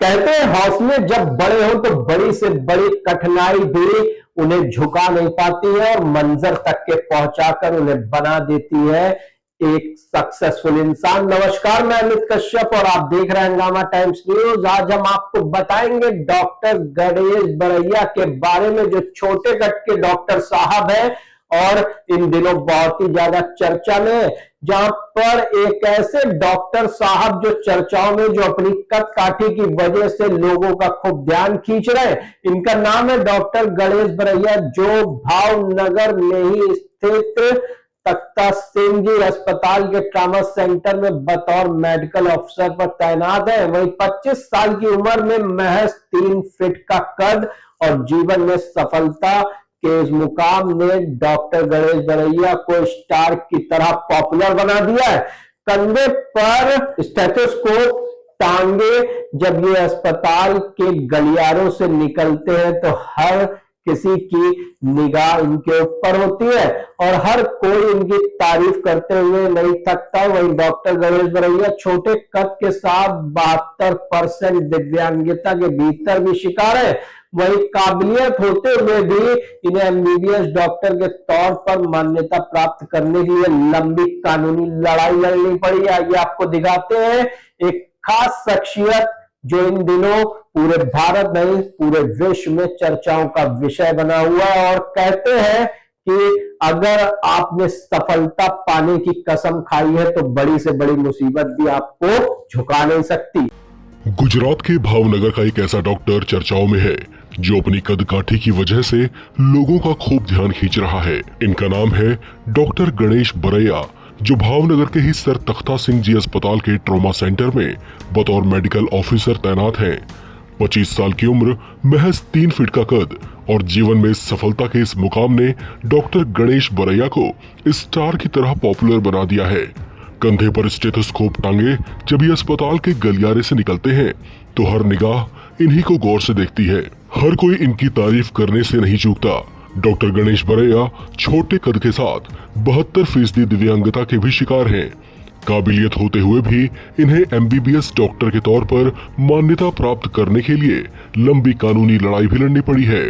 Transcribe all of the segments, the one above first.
कहते हैं हौसले जब बड़े हो तो बड़ी से बड़ी कठिनाई भी उन्हें झुका नहीं पाती है और मंजर तक के पहुंचाकर उन्हें बना देती है एक सक्सेसफुल इंसान। नमस्कार, मैं अमित कश्यप और आप देख रहे हैं हंगामा टाइम्स न्यूज। आज हम आपको बताएंगे डॉक्टर गणेश बरैया के बारे में, जो छोटे कट के डॉक्टर साहब हैं और इन दिनों बहुत ही ज्यादा चर्चा में, जहां पर एक ऐसे डॉक्टर साहब जो चर्चाओं में, जो अपनी कद काठी की वजह से लोगों का खूब ध्यान खींच रहे हैं। इनका नाम है डॉक्टर गणेश बरैया, जो भावनगर में ही स्थित तख्ता सिंह जी अस्पताल के ट्रामा सेंटर में बतौर मेडिकल ऑफिसर पर तैनात है। वही 25 साल की उम्र में महज 3 फीट का कद और जीवन में सफलता के इस मुकाम ने डॉक्टर गणेश बरैया को स्टार की तरह पॉपुलर बना दिया है। कंधे पर स्टेथोस्कोप टांगे जब ये अस्पताल के गलियारों से निकलते हैं तो हर किसी की निगाह इनके ऊपर होती है और हर कोई इनकी तारीफ करते हुए नहीं थकता। वहीं डॉक्टर गणेश बरैया छोटे कद के साथ 72% दिव्यांगता के भीतर भी शिकार है। वही काबिलियत होते हुए भी इन्हें एमबीबीएस डॉक्टर के तौर पर मान्यता प्राप्त करने के लिए लंबी कानूनी लड़ाई लड़नी पड़ी। आइए आपको दिखाते हैं एक खास शख्सियत जो इन दिनों पूरे भारत नहीं पूरे विश्व में चर्चाओं का विषय बना हुआ है। और कहते हैं कि अगर आपने सफलता पाने की कसम खाई है तो बड़ी से बड़ी मुसीबत भी आपको झुका नहीं सकती। गुजरात के भावनगर का एक ऐसा डॉक्टर चर्चाओं में है जो अपनी कद काठी की वजह से लोगों का खूब ध्यान खींच रहा है। इनका नाम है डॉक्टर गणेश बरैया, जो भावनगर के ही सर तख्ता सिंह जी अस्पताल के ट्रॉमा सेंटर में बतौर मेडिकल ऑफिसर तैनात हैं। 25 साल की उम्र, महज 3 फीट का कद और जीवन में सफलता के इस मुकाम ने डॉक्टर गणेश बरैया को स्टार की तरह पॉपुलर बना दिया है। कंधे पर स्टेथोस्कोप टांगे जब ये अस्पताल के गलियारे से निकलते हैं तो हर निगाह इन्हीं को गौर से देखती है। हर कोई इनकी तारीफ करने से नहीं चूकता। डॉक्टर गणेश बरैया छोटे कद के साथ 72% दिव्यांगता के भी शिकार हैं। काबिलियत होते हुए भी इन्हें एमबीबीएस डॉक्टर के तौर पर मान्यता प्राप्त करने के लिए लंबी कानूनी लड़ाई भी लड़नी पड़ी है।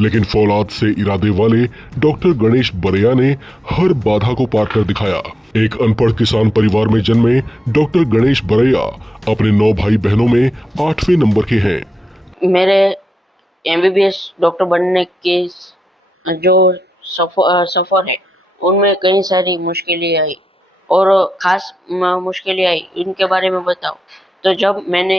लेकिन फौलाद से इरादे वाले डॉक्टर गणेश बरैया ने हर बाधा को पार कर दिखाया। एक अनपढ़ किसान परिवार में जन्मे डॉक्टर गणेश बरैया अपने 9 भाई बहनों में 8वें नंबर के हैं। मेरे एमबीबीएस डॉक्टर बनने के जो सफर है उनमें कई सारी मुश्किलें आई और खास मुश्किलें आई, इनके बारे में बताओ तो जब मैंने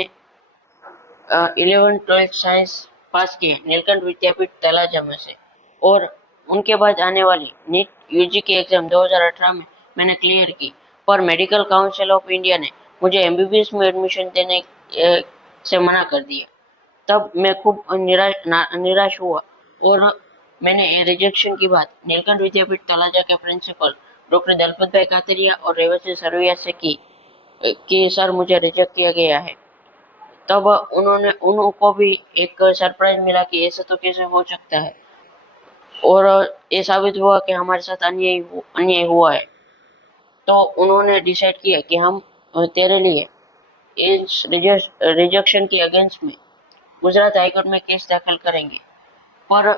11th-12th साइंस पास किए नीलकंठ विद्यापीठ तलाजा में से, और उनके बाद आने वाली नीट यूजी की एग्जाम 2018 में मैंने क्लियर की, पर मेडिकल काउंसिल ऑफ इंडिया ने मुझे एमबीबीएस में एडमिशन देने से मना कर दिया। तब मैं खूब निराश हुआ और मैंने रिजेक्शन की बात नीलकंठ विद्यापीठ तलाजा के प्रिंसिपल डॉक्टर दलपत भाई कातरिया और रेवती सरवैया से की कि सर मुझे रिजेक्ट किया गया है। तब उनको भी एक सरप्राइज मिला कि ऐसा तो कैसे हो सकता है, और ये साबित हुआ कि हमारे साथ अन्याय हुआ है। तो उन्होंने डिसाइड किया कि हम तेरे लिए इस रिजेक्शन के अगेंस्ट में गुजरात हाईकोर्ट में केस दाखिल करेंगे। पर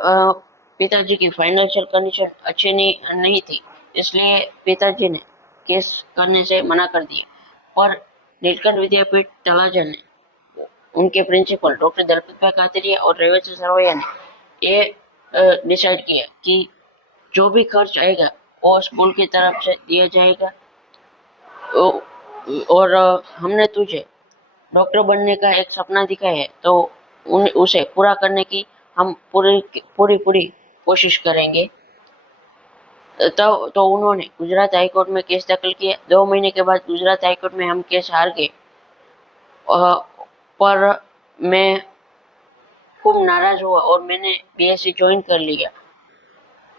पिताजी की फाइनेंशियल कंडीशन अच्छी नहीं थी, इसलिए पिताजी ने केस करने से मना कर दिया। पर नीलकंठ विद्यापीठ तलाजा ने उनके प्रिंसिपल डॉक्टर दलपत भाई कातरिया और रेवती सरवैया ने ये डिसाइड किया कि जो भी खर्च आएगा वो स्कूल की तरफ से दिया जाएगा, और हमने तुझे डॉक्टर बनने का एक सपना दिखाया है तो उसे पूरा करने की हम पूरी कोशिश करेंगे। तो उन्होंने गुजरात हाईकोर्ट में केस दाखिल किया। 2 महीने के बाद गुजरात हाईकोर्ट में हम केस हार गए, पर मैं खूब नाराज हुआ और मैंने बीएससी ज्वाइन कर लिया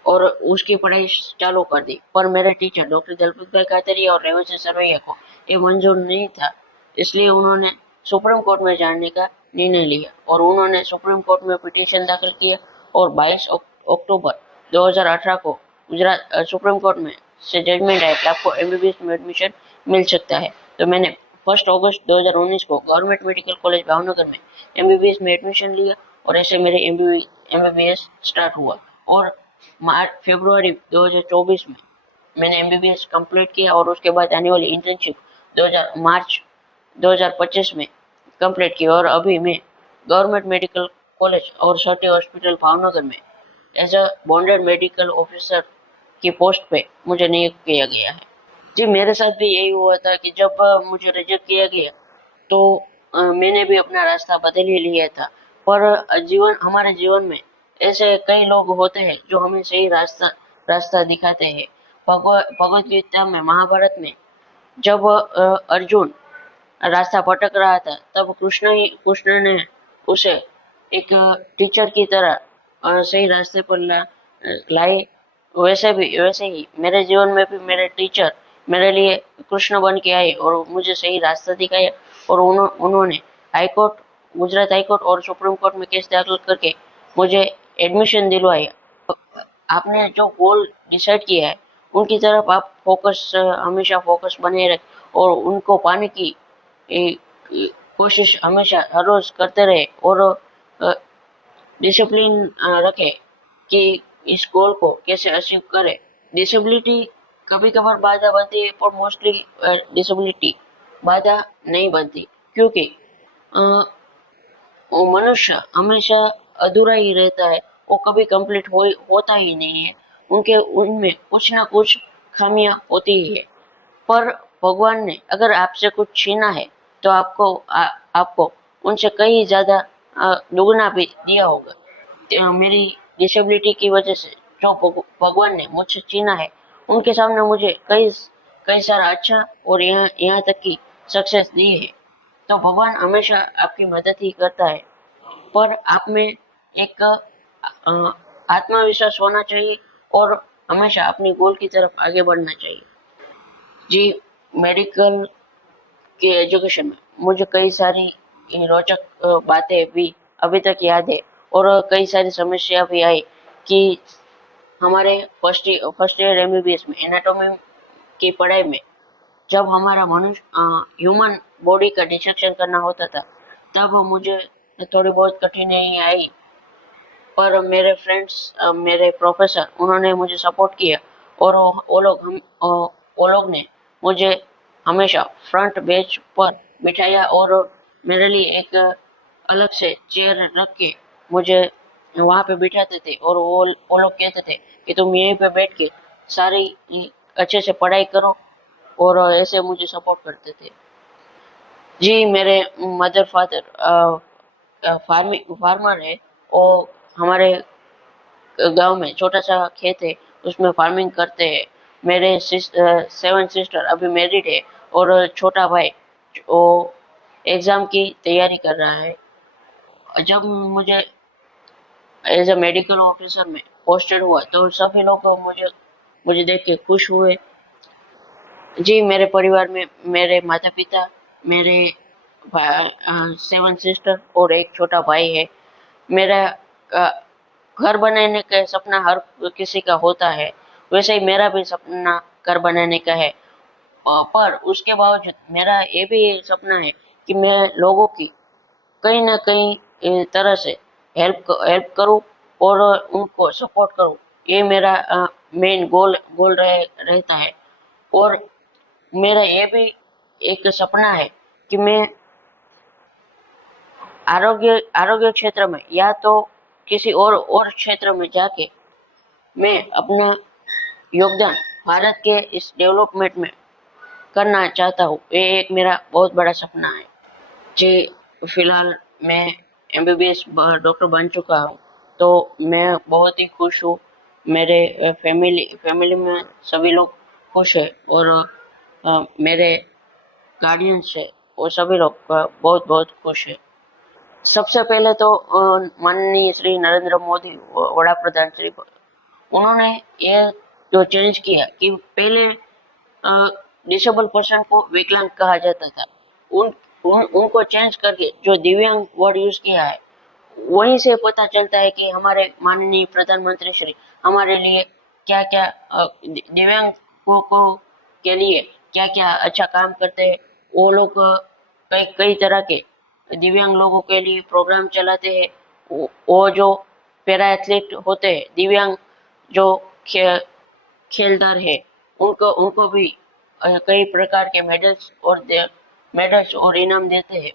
और उसकी पढ़ाई चालू कर दी। पर मेरे टीचर डॉक्टर दलपत भाई कातरिया और रेवती सरवैया को ये मंजूर नहीं था, इसलिए उन्होंने सुप्रीम कोर्ट में जाने का निर्णय लिया और उन्होंने सुप्रीम कोर्ट में पिटीशन दाखिल किया और 22 अक्टूबर 2018 को गुजरात सुप्रीम कोर्ट में से जजमेंट आया कि आपको एमबीबीएस में एडमिशन मिल सकता है। तो मैंने 1 अगस्त 2019 को गवर्नमेंट मेडिकल कॉलेज भावनगर में एमबीबीएस में एडमिशन लिया और ऐसे मेरे एमबीबीएस स्टार्ट हुआ। और फरवरी 2024 में मैंने एमबीबीएस कंप्लीट किया और उसके बाद आने वाली इंटर्नशिप मार्च 2025 में कंप्लीट की और अभी मैं गवर्नमेंट मेडिकल कॉलेज और सटी हॉस्पिटल भावनगर में as a bonded medical officer की पोस्ट पे मुझे नियुक्त किया गया है। जी, मेरे साथ भी यही हुआ था कि जब मुझे रिजेक्ट किया गया तो मैंने भी अपना रास्ता बदल ही लिया था। पर हमारे जीवन में ऐसे कई लोग होते हैं जो हमें सही रास्ता दिखाते हैं। भगवत गीता में, महाभारत में जब अर्जुन रास्ता भटक रहा था तब कृष्ण ने उसे एक टीचर की तरह सही रास्ते पर लाए। वैसे ही मेरे जीवन में भी मेरे टीचर मेरे लिए कृष्ण बन के आए और मुझे सही रास्ता दिखाया और उन्होंने गुजरात हाई कोर्ट और सुप्रीम कोर्ट में केस दाखिल करके मुझे एडमिशन दिलवाया। आपने जो गोल डिसाइड किया है उनकी तरफ आप हमेशा फोकस बने रखें और उनको पाने की कोशिश हमेशा हर रोज करते रहे और डिसिप्लिन रखे कि इस गोल को कैसे अचीव करें। डिसेबिलिटी कभी कभार बाधा बनती है पर मोस्टली डिसेबिलिटी बाधा नहीं बनती, क्योंकि वो मनुष्य हमेशा अधूरा ही रहता है, वो कभी कंप्लीट होता ही नहीं है। उनमें कुछ ना कुछ खामियां होती ही है। पर भगवान ने अगर आपसे कुछ छीना है तो आपको उनसे कहीं ज्यादा दुगना भी दिया होगा। मेरी डिसेबिलिटी की वजह से जो भगवान ने मुझसे छीना है उनके सामने मुझे कई सारा अच्छा और यहाँ तक की सक्सेस दी है। तो भगवान हमेशा आपकी मदद ही करता है, पर आप में एक आत्मविश्वास होना चाहिए और हमेशा अपनी गोल की तरफ आगे बढ़ना चाहिए। जी, मेडिकल के एजुकेशन में मुझे कई सारी रोचक बातें भी अभी तक याद है और कई सारी समस्या भी आई कि हमारे फर्स्ट ईयर एमबीबीएस में एनाटॉमी की पढ़ाई में जब हमारा ह्यूमन बॉडी का डिसेक्शन करना होता था तब मुझे थोड़ी बहुत कठिनाई आई। पर मेरे फ्रेंड्स, मेरे प्रोफेसर, उन्होंने मुझे सपोर्ट किया और वो लोग ने मुझे हमेशा फ्रंट बेंच पर बिठाया और मेरे लिए एक अलग से चेयर रख के मुझे वहाँ पे बिठाते थे और वो लोग कहते थे कि तुम यहीं पे बैठ के सारी अच्छे से पढ़ाई करो और ऐसे मुझे सपोर्ट करते थे। जी, मेरे मदर फादर फार्मर है। वो हमारे गांव में छोटा सा खेत है, उसमें फार्मिंग करते हैं। मेरे 7 सिस्टर अभी मैरिड है और छोटा भाई वो एग्जाम की तैयारी कर रहा है। जब मुझे एज अ मेडिकल ऑफिसर में पोस्टेड हुआ तो सभी लोग मुझे देख के खुश हुए। जी, मेरे परिवार में मेरे माता पिता, मेरे 7 सिस्टर और एक छोटा भाई है। मेरा घर बनाने का सपना हर किसी का होता है, वैसे ही मेरा भी सपना घर बनाने का है। पर उसके बावजूद मेरा ये भी सपना है कि मैं लोगों की कहीं ना कहीं तरह से हेल्प करूं और उनको सपोर्ट करूं। ये मेरा मेन गोल रहता है। और मेरा ये भी एक सपना है कि मैं आरोग्य क्षेत्र में या तो किसी और क्षेत्र में जाके मैं अपना योगदान भारत के इस डेवलपमेंट में करना चाहता हूँ। ये एक मेरा बहुत बड़ा सपना है। जी, फिलहाल मैं एमबीबीएस डॉक्टर बन चुका हूँ, तो मैं बहुत ही खुश हूँ। मेरे फैमिली में सभी लोग खुश है और मेरे गार्डियंस है वो सभी लोग बहुत बहुत खुश है। सबसे पहले तो माननीय श्री नरेंद्र मोदी वड़ा प्रधान श्री, उन्होंने ये जो चेंज किया कि पहले डिसेबल पर्सन को विकलांग कहा जाता था, उनको चेंज करके जो दिव्यांग वर्ड यूज किया है, वहीं से पता चलता है कि हमारे माननीय प्रधानमंत्री श्री हमारे लिए क्या क्या दिव्यांग को के लिए क्या क्या अच्छा काम करते हैं वो लोग कई कई तरह के दिव्यांग लोगों के लिए प्रोग्राम चलाते हैं। वो जो पैरा एथलीट होते हैं, दिव्यांग जो खेलदार है, उनको उनको भी कई प्रकार के मेडल्स और इनाम देते हैं।